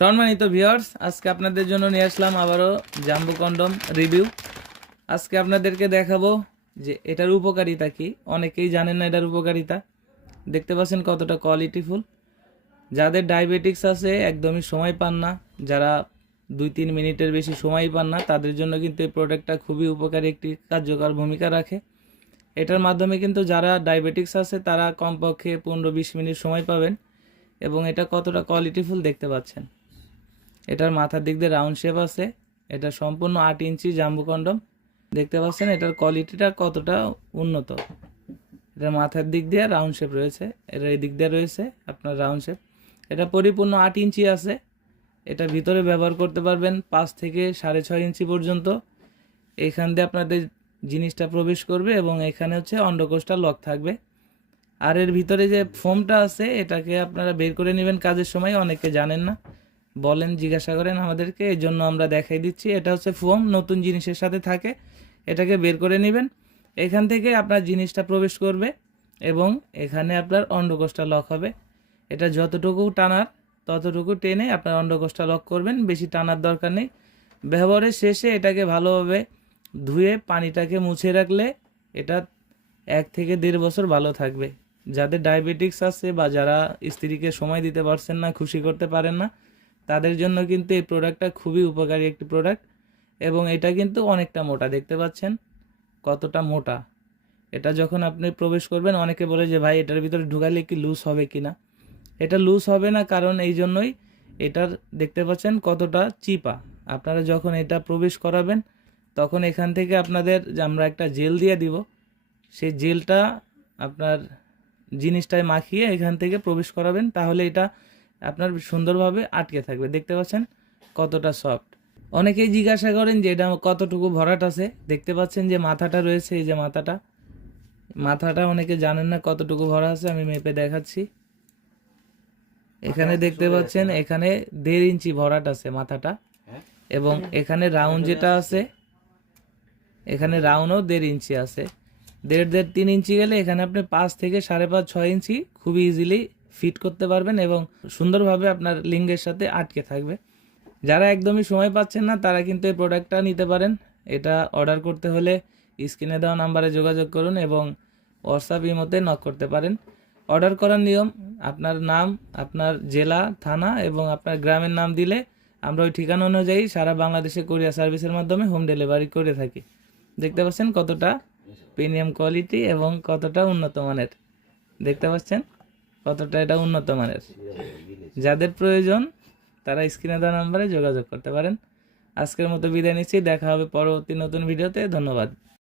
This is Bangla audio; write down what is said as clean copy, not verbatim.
সম্মানিত ভিউয়ার্স, আজকে আপনাদের জন্য নিয়ে আসলাম আবারও জাম্বো কন্ডম রিভিউ। আজকে আপনাদেরকে দেখাবো যে এটার উপকারিতা কি। অনেকেই জানেন না এটার উপকারিতা। দেখতে পাচ্ছেন কতটা কোয়ালিটিফুল। যাদের ডায়াবেটিক্স আছে, একদমই সময় পান না, যারা 2-3 মিনিটের বেশি সময় পান না, তাদের জন্য কিন্তু এই প্রোডাক্টটা খুবই উপকারী একটি কার্যকর ভূমিকা রাখে। এটার মাধ্যমে কিন্তু যারা ডায়াবেটিক্স আছে তারা কমপক্ষে 15-20 মিনিট সময় পাবেন। এবং এটা কতটা কোয়ালিটিফুল দেখতে পাচ্ছেন। এটার মাথার দিক দিয়ে রাউন্ড শেপ আছে। এটা সম্পূর্ণ 8 ইঞ্চি জাম্বো কন্ডম। দেখতে পাচ্ছেন এটার কোয়ালিটিটা কতটা উন্নত। এটার মাথার দিক দিয়ে রাউন্ড শেপ রয়েছে, এর এই দিক দিয়ে রয়েছে আপনার রাউন্ড শেপ। এটা পরিপূর্ণ 8 ইঞ্চি আছে। এটা ভিতরে ব্যবহার করতে পারবেন 5 থেকে 6.5 ইঞ্চি পর্যন্ত। এখান দিয়ে আপনাদের জিনিসটা প্রবেশ করবে এবং এখানে হচ্ছে অন্ডকোষটা লক থাকবে। আর এর ভিতরে যে ফোমটা আছে এটাকে আপনারা বের করে নেবেন কাজের সময়। অনেকে জানেন না, বলেন, জিজ্ঞাসা করেন আমাদেরকে, এই জন্য আমরা দেখাই দিচ্ছি। এটা হচ্ছে ফোম, নতুন জিনিসের সাথে থাকে। এটাকে বের করে নেবেন, এখান থেকে আপনার জিনিসটা প্রবেশ করবে এবং এখানে আপনার অন্ডকোষটা লক হবে। এটা যতটুকু টানার ততটুকু টেনে আপনার অন্ডকোষটা লক করবেন, বেশি টানার দরকার নেই। ব্যবহারের শেষে এটাকে ভালোভাবে ধুয়ে পানিটাকে মুছে রাখলে এটা 1 থেকে 1.5 বছর ভালো থাকবে। যাদের ডায়াবেটিক্স আছে বা যারা স্ত্রীকে সময় দিতে পারছেন না, খুশি করতে পারেন না, তাদের জন্য কিন্তু এই প্রোডাক্টটা খুবই উপকারী একটি প্রোডাক্ট। এবং এটা কিন্তু অনেকটা মোটা, দেখতে পাচ্ছেন কতটা মোটা। এটা যখন আপনি প্রবেশ করবেন, অনেকে বলে যে ভাই এটার ভিতরে ঢুকালে কি লুজ হবে কিনা। এটা লুজ হবে না, কারণ এই জন্যই এটার দেখতে পাচ্ছেন কতটা চিপা। আপনারা যখন এটা প্রবেশ করাবেন তখন এখান থেকে আপনাদের আমরা একটা জেল দিয়ে দিব। সেই জেলটা আপনার জিনিসটায় মাখিয়ে এখান থেকে প্রবেশ করাবেন, তাহলে এটা আপনার সুন্দরভাবে আটকে থাকবে। দেখতে পাচ্ছেন কতটা সফট। অনেকেই জিজ্ঞাসা করেন যে এটা কতটুকু ভরাট আছে। দেখতে পাচ্ছেন যে মাথাটা রয়েছে, এই যে মাথাটা অনেকে জানেন না কতটুকু ভরা আছে। আমি মেপে দেখাচ্ছি। এখানে দেখতে পাচ্ছেন এখানে 1.5 ইঞ্চি ভরাট আছে মাথাটা। এবং এখানে রাউন্ড যেটা আছে, এখানে রাউন্ডও 1.5 ইঞ্চি আছে। 1.5-3 ইঞ্চি গেলে এখানে আপনি 5 থেকে 5.5-6 ইঞ্চি খুবই ইজিলি ফিট করতে পারবেন এবং সুন্দরভাবে আপনার লিঙ্গের সাথে আটকে থাকবে। যারা একদমই সময় পাচ্ছেন না তারা কিন্তু এই প্রোডাক্টটা নিতে পারেন। এটা অর্ডার করতে হলে স্ক্রিনে দেওয়া নাম্বারে যোগাযোগ করুন এবং হোয়াটসঅ্যাপ ইমোতে নক করতে পারেন। অর্ডার করার নিয়ম, আপনার নাম, আপনার জেলা, থানা এবং আপনার গ্রামের নাম দিলে আমরা ওই ঠিকানা অনুযায়ী সারা বাংলাদেশে কুরিয়ার সার্ভিসের মাধ্যমে হোম ডেলিভারি করে থাকি। দেখতে পাচ্ছেন কতটা প্রিমিয়াম কোয়ালিটি এবং কতটা উন্নত মানের। দেখতে পাচ্ছেন কতটা এটা উন্নত মানের। যাদের প্রয়োজন তারা স্ক্রিনে দেওয়া নাম্বারে যোগাযোগ করতে পারেন। আজকের মতো বিদায় নিচ্ছি, দেখা হবে পরবর্তী নতুন ভিডিওতে। ধন্যবাদ।